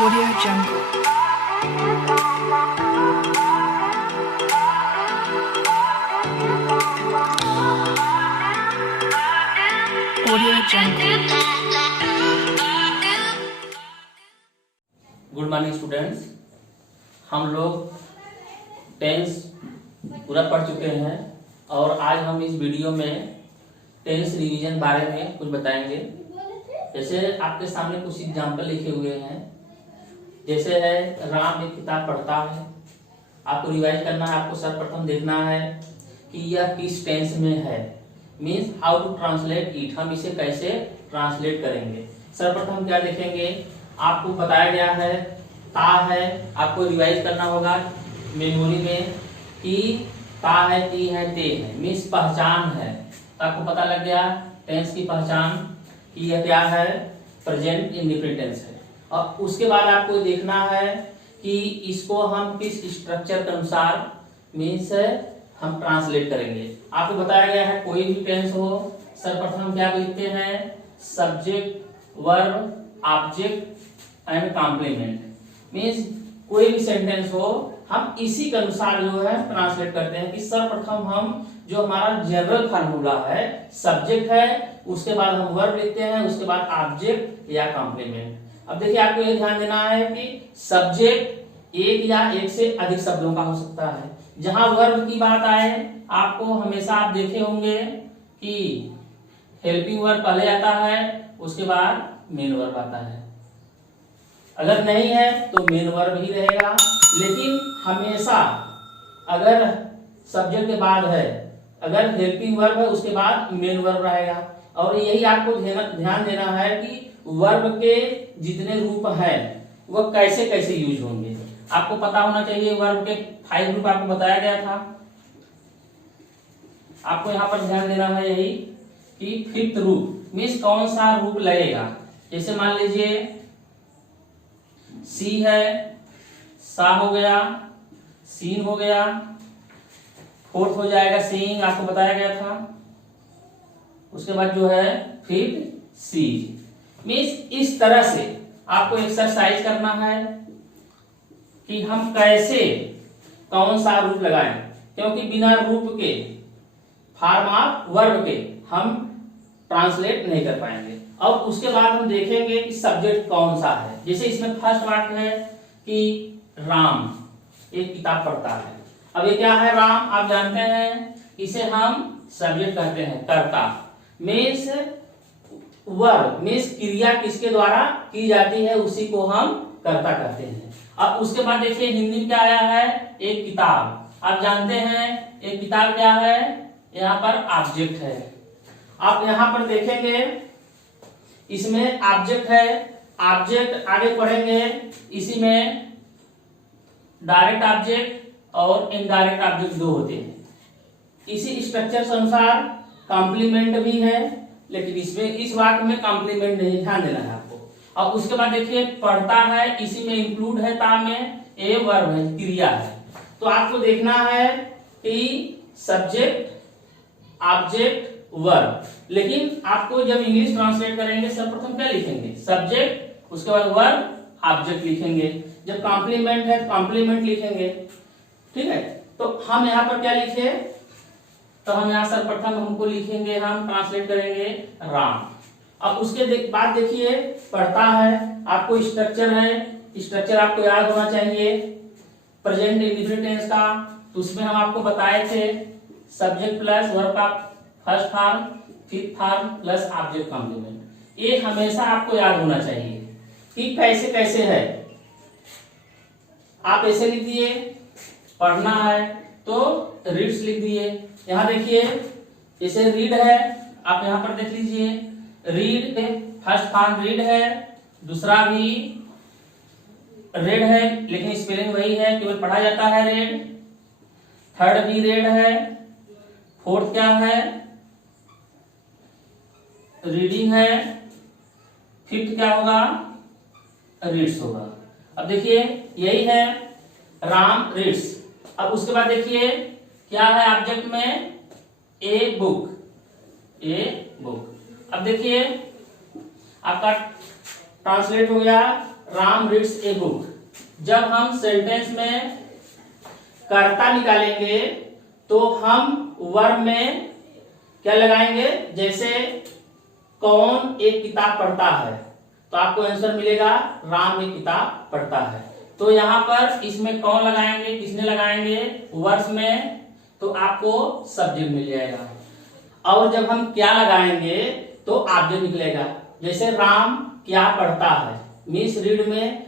Audio Jungle. Audio Jungle. Good morning students. हम लोग tense पूरा पढ़ चुके हैं और आज हम इस वीडियो में टेंस रिवीजन बारे में कुछ बताएंगे। जैसे आपके सामने कुछ एग्जाम्पल लिखे हुए हैं। जैसे है राम एक किताब पढ़ता है, आपको रिवाइज करना है। आपको सर्वप्रथम देखना है कि यह किस टेंस में है, means how to translate it, हम इसे कैसे ट्रांसलेट करेंगे। सर्वप्रथम क्या देखेंगे, आपको बताया गया है ता है, आपको रिवाइज करना होगा मेमोरी में कि ता है, ती है, ते है, मीन्स पहचान है। तो आपको पता लग गया टेंस की पहचान कि यह क्या है, प्रेजेंट इंडेफिनिट टेंस है। और उसके बाद आपको देखना है कि इसको हम किस स्ट्रक्चर के अनुसार मीन्स हम ट्रांसलेट करेंगे। आपको बताया गया है कोई भी टेंस हो, सर्वप्रथम क्या लिखते हैं, subject, verb, object and complement. Means कोई भी सेंटेंस हो हम इसी के अनुसार जो है ट्रांसलेट करते हैं कि सर्वप्रथम हम जो हमारा जनरल फार्मूला है सब्जेक्ट है, उसके बाद हम वर्ब लिखते हैं, उसके बाद ऑब्जेक्ट या कॉम्प्लीमेंट। अब देखिए आपको ये ध्यान देना है कि सब्जेक्ट एक या एक से अधिक शब्दों का हो सकता है। जहां वर्ब की बात आए, आपको हमेशा आप देखे होंगे कि हेल्पिंग वर्ब पहले आता है, उसके बाद मेन वर्ब आता है। अगर नहीं है तो मेन वर्ब ही रहेगा, लेकिन हमेशा अगर सब्जेक्ट के बाद है, अगर हेल्पिंग वर्ब है उसके बाद मेन वर्ब रहेगा। और यही आपको ध्यान देना है कि वर्ब के जितने रूप हैं वह कैसे कैसे यूज होंगे। आपको पता होना चाहिए वर्ब के 5 रूप आपको बताया गया था। आपको यहाँ पर ध्यान देना है यही कि 5th रूप मीन्स कौन सा रूप लगेगा। जैसे मान लीजिए सी है, सा हो गया, सीन हो गया, 4th हो जाएगा सीइंग, आपको बताया गया था। उसके बाद जो है 5th सी। मीन्स इस तरह से आपको एक्सरसाइज करना है कि हम कैसे कौन सा रूप लगाएं, क्योंकि बिना रूप के फॉर्म ऑफ वर्ब के हम ट्रांसलेट नहीं कर पाएंगे। और उसके बाद हम देखेंगे कि सब्जेक्ट कौन सा है। जैसे इसमें फर्स्ट वाक्य है कि राम एक किताब पढ़ता है। अब ये क्या है, राम आप जानते हैं, इसे हम सब्जेक्ट कहते हैं, कर्ता। मीन्स वर्ब मीन्स क्रिया किसके द्वारा की जाती है उसी को हम कर्ता कहते हैं। अब उसके बाद देखिए हिंदी में क्या आया है, एक किताब। आप जानते हैं एक किताब क्या है, यहाँ पर ऑब्जेक्ट है। आप यहाँ पर देखेंगे इसमें ऑब्जेक्ट है, ऑब्जेक्ट आगे पढ़ेंगे, इसी में डायरेक्ट ऑब्जेक्ट और इनडायरेक्ट ऑब्जेक्ट दो होते हैं। इसी स्ट्रक्चर के अनुसार कॉम्प्लीमेंट भी है, लेकिन इसमें इस वाक्य में कॉम्प्लीमेंट नहीं, ध्यान देना है आपको। अब उसके बाद देखिए पढ़ता है, इसी में इंक्लूड है, ता में ए वर्ब है, क्रिया है। तो आपको देखना है कि सब्जेक्ट, ऑब्जेक्ट, वर्ब। लेकिन आपको जब इंग्लिश ट्रांसलेट करेंगे सर्वप्रथम क्या लिखेंगे, सब्जेक्ट, उसके बाद वर्ब, ऑब्जेक्ट लिखेंगे। जब कॉम्प्लीमेंट है तो कॉम्प्लीमेंट लिखेंगे, ठीक है। तो हम यहाँ पर क्या लिखे, तो हम यहाँ सर्वप्रथम हमको लिखेंगे, हम ट्रांसलेट करेंगे राम। अब उसके बाद देखिए पढ़ता है, आपको स्ट्रक्चर है, स्ट्रक्चर आपको याद होना चाहिए प्रेजेंट इंडेफिनिट टेंस का। तो उसमें हम आपको बताए थे सब्जेक्ट प्लस वर्ब का first form, 5th form plus object complement. ये हमेशा आपको याद होना चाहिए कि कैसे कैसे है। आप ऐसे लिख दिए, पढ़ना है तो रीड्स लिख दिए। यहाँ देखिए जैसे रीड है, आप यहाँ पर देख लीजिए, रीड फर्स्ट फॉर्म रीड है, दूसरा भी रेड है, लेकिन स्पेलिंग वही है, केवल पढ़ा जाता है रेड। थर्ड भी रेड है, 4th क्या है, रीडिंग है, 5th क्या होगा, रीड्स होगा। अब देखिए यही है राम रीड्स। अब उसके बाद देखिए क्या है ऑब्जेक्ट में, ए बुक, ए बुक। अब देखिए आपका ट्रांसलेट हो गया राम रीड्स ए बुक। जब हम सेंटेंस में कर्ता निकालेंगे तो हम वर्ब में क्या लगाएंगे, जैसे कौन एक किताब पढ़ता है, तो आपको आंसर मिलेगा राम एक किताब पढ़ता है। तो यहाँ पर इसमें कौन लगाएंगे, किसने लगाएंगे, वर्ब्स में, तो आपको सब्जेक्ट मिल जाएगा। और जब हम क्या लगाएंगे तो ऑब्जेक्ट निकलेगा। जैसे राम क्या पढ़ता है, मीन्स रीड में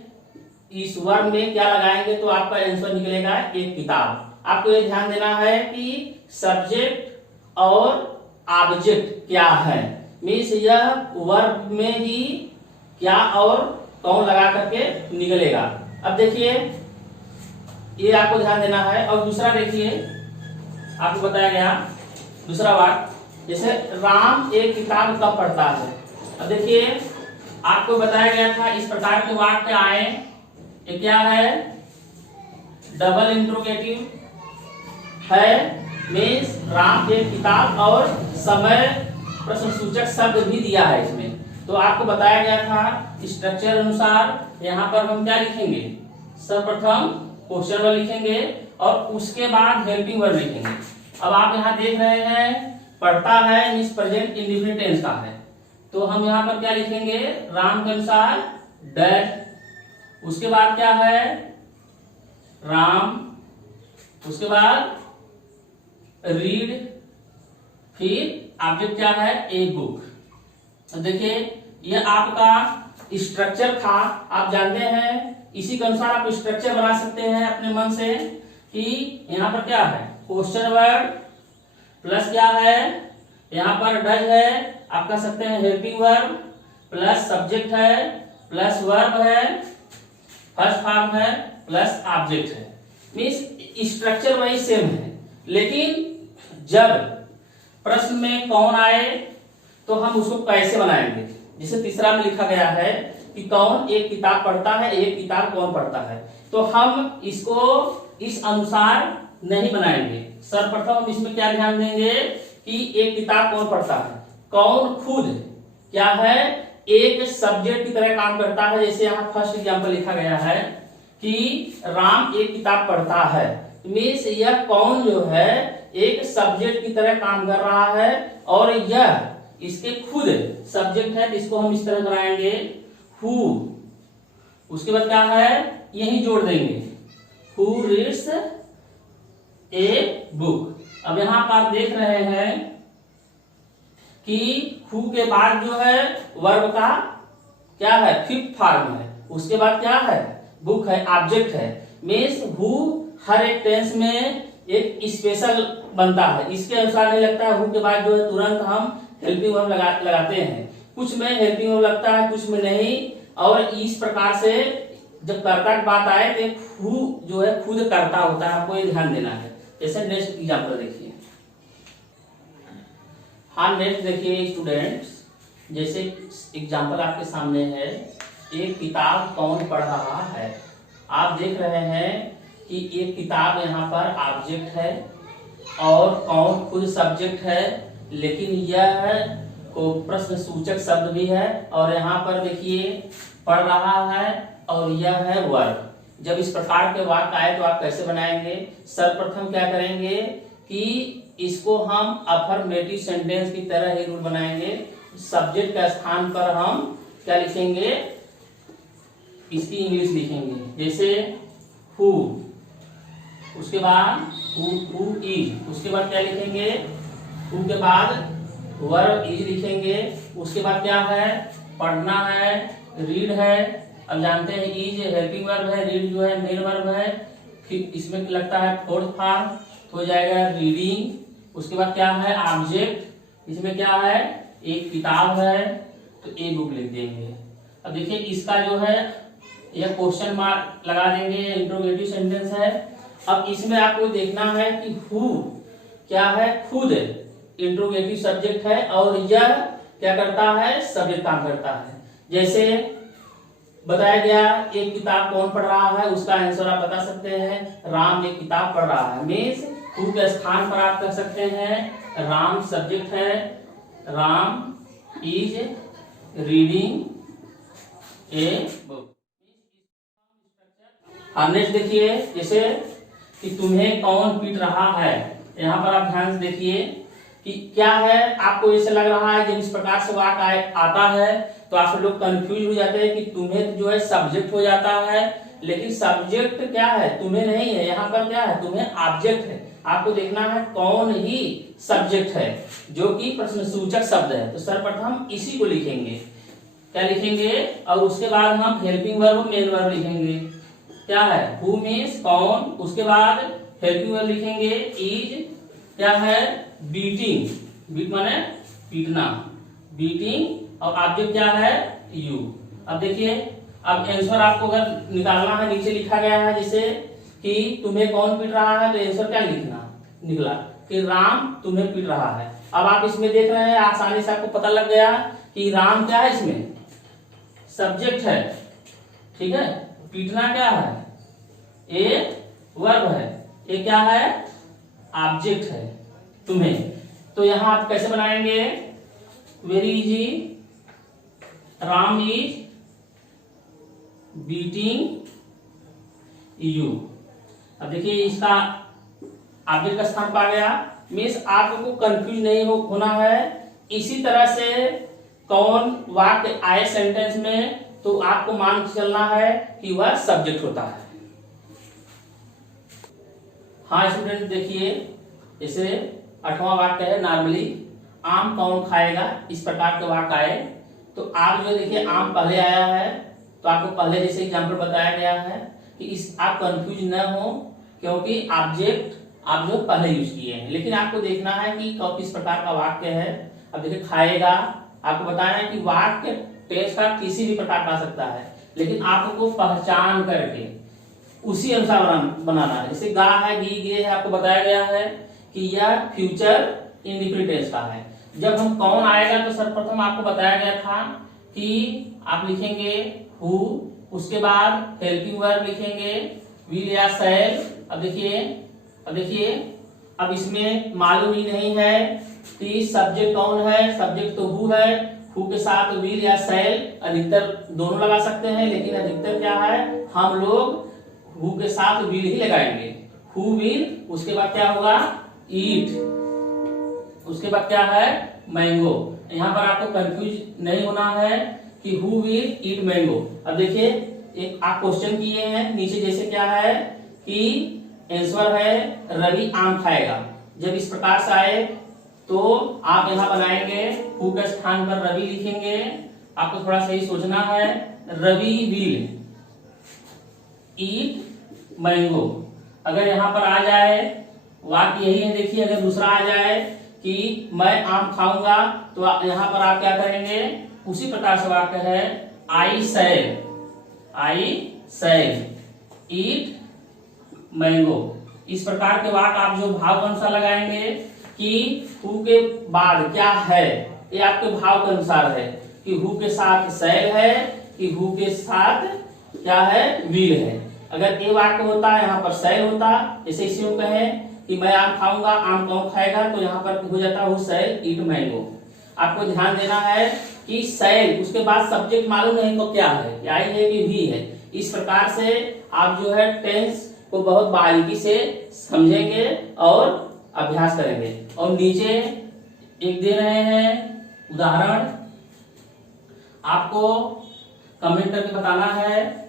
इस वर्ब में क्या लगाएंगे तो आपका आंसर निकलेगा एक किताब। आपको ये ध्यान देना है कि सब्जेक्ट और ऑब्जेक्ट क्या है, मीन्स यह वर्ब में ही क्या और कौन लगा करके निकलेगा। अब देखिए ये आपको ध्यान देना है। और दूसरा देखिए आपको बताया गया दूसरा वाक्य, जैसे राम एक किताब कब पढ़ता है। अब देखिए आपको बताया गया था इस प्रकार के वाक्य आए, ये क्या है, डबल इंट्रोगेटिव है, मीन्स राम एक किताब और समय प्रश्नसूचक शब्द भी दिया है इसमें। तो आपको बताया गया था स्ट्रक्चर अनुसार यहाँ पर हम क्या लिखेंगे, सर्वप्रथम क्वेश्चन वर्ब लिखेंगे और उसके बाद हेल्पिंग वर्ब लिखेंगे। अब आप यहाँ देख रहे हैं पढ़ता है मीन्स प्रेजेंट इंडेफिनिट टेंस का है, तो हम यहाँ पर क्या लिखेंगे, राम के अनुसार डैट, उसके बाद क्या है राम, उसके बाद रीड, फिर ऑब्जेक्ट क्या है ए बुक। देखिए ये आपका स्ट्रक्चर था, आप जानते हैं इसी के अनुसार आप स्ट्रक्चर बना सकते हैं अपने मन से कि यहाँ पर क्या है क्वेश्चन वर्ड प्लस क्या है, यहाँ पर डज है, आप कह सकते हैं हेल्पिंग वर्ब प्लस सब्जेक्ट है प्लस वर्ब है, फर्स्ट फॉर्म है प्लस ऑब्जेक्ट है। मीन्स स्ट्रक्चर वही सेम है, लेकिन जब प्रश्न में कौन आए तो हम उसको कैसे बनाएंगे। जैसे तीसरा में लिखा गया है कि कौन एक किताब पढ़ता है, एक किताब कौन पढ़ता है, तो हम इसको इस अनुसार नहीं बनाएंगे। सर्वप्रथम हम इसमें क्या ध्यान देंगे कि एक किताब कौन पढ़ता है, कौन खुद क्या है एक सब्जेक्ट की तरह काम करता है। जैसे यहाँ फर्स्ट एग्जांपल लिखा गया है कि राम एक किताब पढ़ता है, मीन्स यह कौन जो है एक सब्जेक्ट की तरह काम कर रहा है और यह इसके खुद सब्जेक्ट है, इसको हम इस तरह बनाएंगे हु। उसके बाद क्या है यही जोड़ देंगे हु रीड्स ए बुक। अब यहाँ पर आप देख रहे हैं कि हु के बाद जो है वर्ब का क्या है फिफ्थ फॉर्म है, उसके बाद क्या है बुक है, ऑब्जेक्ट है। मीन्स हु हर एक टेंस में एक स्पेशल बनता है, इसके अनुसार नहीं लगता है हु के बाद जो है तुरंत हम हेल्पिंग वर्ब लगाते हैं। कुछ में हेल्पिंग वर्ब लगता है कुछ में नहीं, और इस प्रकार से जब कर्ता की बात आए तो हु जो है खुद कर्ता होता है, आपको ये ध्यान देना है। जैसे नेक्स्ट एग्जांपल देखिए, हाँ नेक्स्ट देखिए स्टूडेंट्स, जैसे एग्जांपल आपके सामने है एक किताब कौन पढ़ रहा है। आप देख रहे हैं कि एक किताब यहाँ पर ऑब्जेक्ट है और कौन खुद सब्जेक्ट है, लेकिन यह को प्रश्न सूचक शब्द भी है और यहाँ पर देखिए पढ़ रहा है और यह है वर्ब। जब इस प्रकार के वाक्य आए तो आप कैसे बनाएंगे। सर्वप्रथम क्या करेंगे कि इसको हम अफर्मेटिव सेंटेंस की तरह ही रूल बनाएंगे। सब्जेक्ट के स्थान पर हम क्या लिखेंगे, इसकी इंग्लिश लिखेंगे, जैसे हु, उसके बाद हु इज, उसके बाद क्या लिखेंगे हु के बाद वर्ब इज लिखेंगे, उसके बाद क्या है पढ़ना है, रीड है। अब जानते हैं इज हेल्पिंग वर्ब है, रीड जो है मेन वर्ब है, फिर इसमें लगता है फोर्थ फॉर्म हो जाएगा रीडिंग। उसके बाद क्या है ऑब्जेक्ट, इसमें क्या है एक किताब है तो ए बुक लिख देंगे। अब देखिए इसका जो है यह क्वेश्चन मार्क लगा देंगे, इंट्रोगेटिव सेंटेंस है। अब इसमें आपको देखना है कि हु क्या है खुद इंट्रोगेटिव सब्जेक्ट है और यह क्या करता है सब्जेक्ट काम करता है। जैसे बताया गया एक किताब कौन पढ़ रहा है, उसका आंसर आप बता सकते हैं राम एक किताब पढ़ रहा है। मीन्स हु के स्थान पर आप कह सकते हैं राम सब्जेक्ट है, Ram is reading a book. हाँ नेक्स्ट देखिए, जैसे कि तुम्हें कौन पीट रहा है। यहाँ पर आप ध्यान से देखिए कि क्या है, आपको ऐसे लग रहा है जब इस प्रकार से वाक्य आता है तो आप लोग कंफ्यूज हो जाते हैं कि तुम्हें जो है सब्जेक्ट हो जाता है, लेकिन सब्जेक्ट क्या है, तुम्हें नहीं है। यहाँ पर क्या है, तुम्हें ऑब्जेक्ट है। आपको देखना है कौन ही सब्जेक्ट है, जो कि प्रश्नसूचक शब्द है। तो सर्वप्रथम इसी को लिखेंगे, क्या लिखेंगे, और उसके बाद हम हेल्पिंग वर्ब मेन वर्ब लिखेंगे। क्या है, हु मीन्स कौन, उसके बाद हेल्पिंग वर्ब लिखेंगे इज, क्या है, बीटिंग, बीट माने पीटना, बीटिंग, और ऑब्जेक्ट क्या है, यू। अब देखिए, अब आंसर आपको अगर निकालना है, नीचे लिखा गया है जैसे कि तुम्हें कौन पीट रहा है, तो आंसर क्या लिखना निकला कि राम तुम्हें पीट रहा है। अब आप इसमें देख रहे हैं, आसानी से आपको पता लग गया कि राम क्या है, इसमें सब्जेक्ट है, ठीक है। पीटना क्या है, ए वर्ब है, ये क्या है, ऑब्जेक्ट है तुम्हें। तो यहां आप कैसे बनाएंगे, very easy, Ram is beating you. अब देखिए इसका ऑब्जेक्ट का स्थान पा गया, मीन्स आपको कंफ्यूज नहीं होना है। इसी तरह से कौन वाक्य आए सेंटेंस में तो आपको मान के चलना है कि वह सब्जेक्ट होता है। हाँ स्टूडेंट देखिए, जैसे 8वां वाक्य है, नॉर्मली आम कौन खाएगा, इस प्रकार के वाक्य आए तो आप जो देखिए आम पहले आया है, तो आपको पहले जैसे एग्जाम्पल बताया गया है कि इस आप कंफ्यूज न हो, क्योंकि ऑब्जेक्ट आप जो पहले यूज किए हैं। लेकिन आपको देखना है कि किस प्रकार का वाक्य है। अब देखिए खाएगा, आपको बताया है कि वाक्य टेंस का किसी भी प्रकार का आ सकता है, लेकिन आपको पहचान करके उसी अनुसार बनाना है। जैसे गा है, गी, गे है, आपको बताया गया है कि यह फ्यूचर इंडिफिनिट टेंस का है। जब हम कौन आएगा तो सर्वप्रथम आपको बताया गया था कि आप लिखेंगे हु, उसके बाद हेल्पिंग वर्ब लिखेंगे विल या शैल। अब देखिए अब इसमें मालूम ही नहीं है कि सब्जेक्ट कौन है, सब्जेक्ट तो हु है, हु के साथ विल या शैल, अधिकतर दोनों लगा सकते हैं, लेकिन अधिकतर क्या है, हम लोग हु के साथ विल ही लगाएंगे। हु विल, उसके बाद क्या होगा, ईट, उसके बाद क्या है, मैंगो। यहाँ पर आपको कंफ्यूज नहीं होना है कि हु विल ईट मैंगो। अब देखिए एक आप क्वेश्चन किए हैं नीचे, जैसे क्या है कि आंसर है रवि आम खाएगा। जब इस प्रकार से आए तो आप यहाँ बनाएंगे, हु के स्थान पर रवि लिखेंगे। आपको थोड़ा सही सोचना है, रवि विल ईट मैंगो। अगर यहाँ पर आ जाए वाक्य यही है, देखिए अगर दूसरा आ जाए कि मैं आम खाऊंगा, तो यहाँ पर आप क्या करेंगे, उसी प्रकार से वाक्य है आई शैल ईट मैंगो। इस प्रकार के वाक्य आप जो भाव के अनुसार लगाएंगे कि हु के बाद क्या है, ये आपके भाव के अनुसार है कि हु के साथ शैल है कि हु के साथ क्या है, विल है। अगर ये वाक्य होता है यहाँ पर शैल होता, जैसे इसी में कहें कि मैं आम खाऊंगा, आम कौन खाएगा, तो यहाँ पर हो जाता है शैल ईट मैंगो। आपको ध्यान देना है कि शैल, उसके बाद सब्जेक्ट मालूम नहीं को क्या है, आई है कि भी है। इस प्रकार से आप जो है टेंस को बहुत बारीकी से समझेंगे और अभ्यास करेंगे। और नीचे एक दे रहे हैं उदाहरण, आपको कमेंट करके बताना है।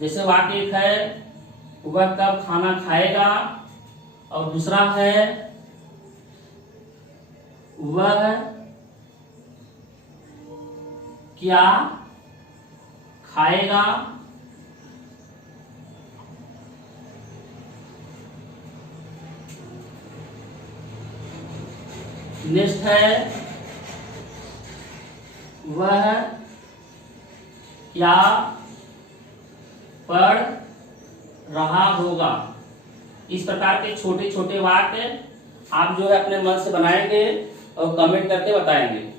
जैसे वाक्य एक है वह कब खाना खाएगा, और दूसरा है वह क्या खाएगा। नेक्स्ट है वह क्या पढ़ रहा होगा। इस प्रकार के छोटे छोटे वाक्य आप जो है अपने मन से बनाएंगे और कमेंट करके बताएंगे।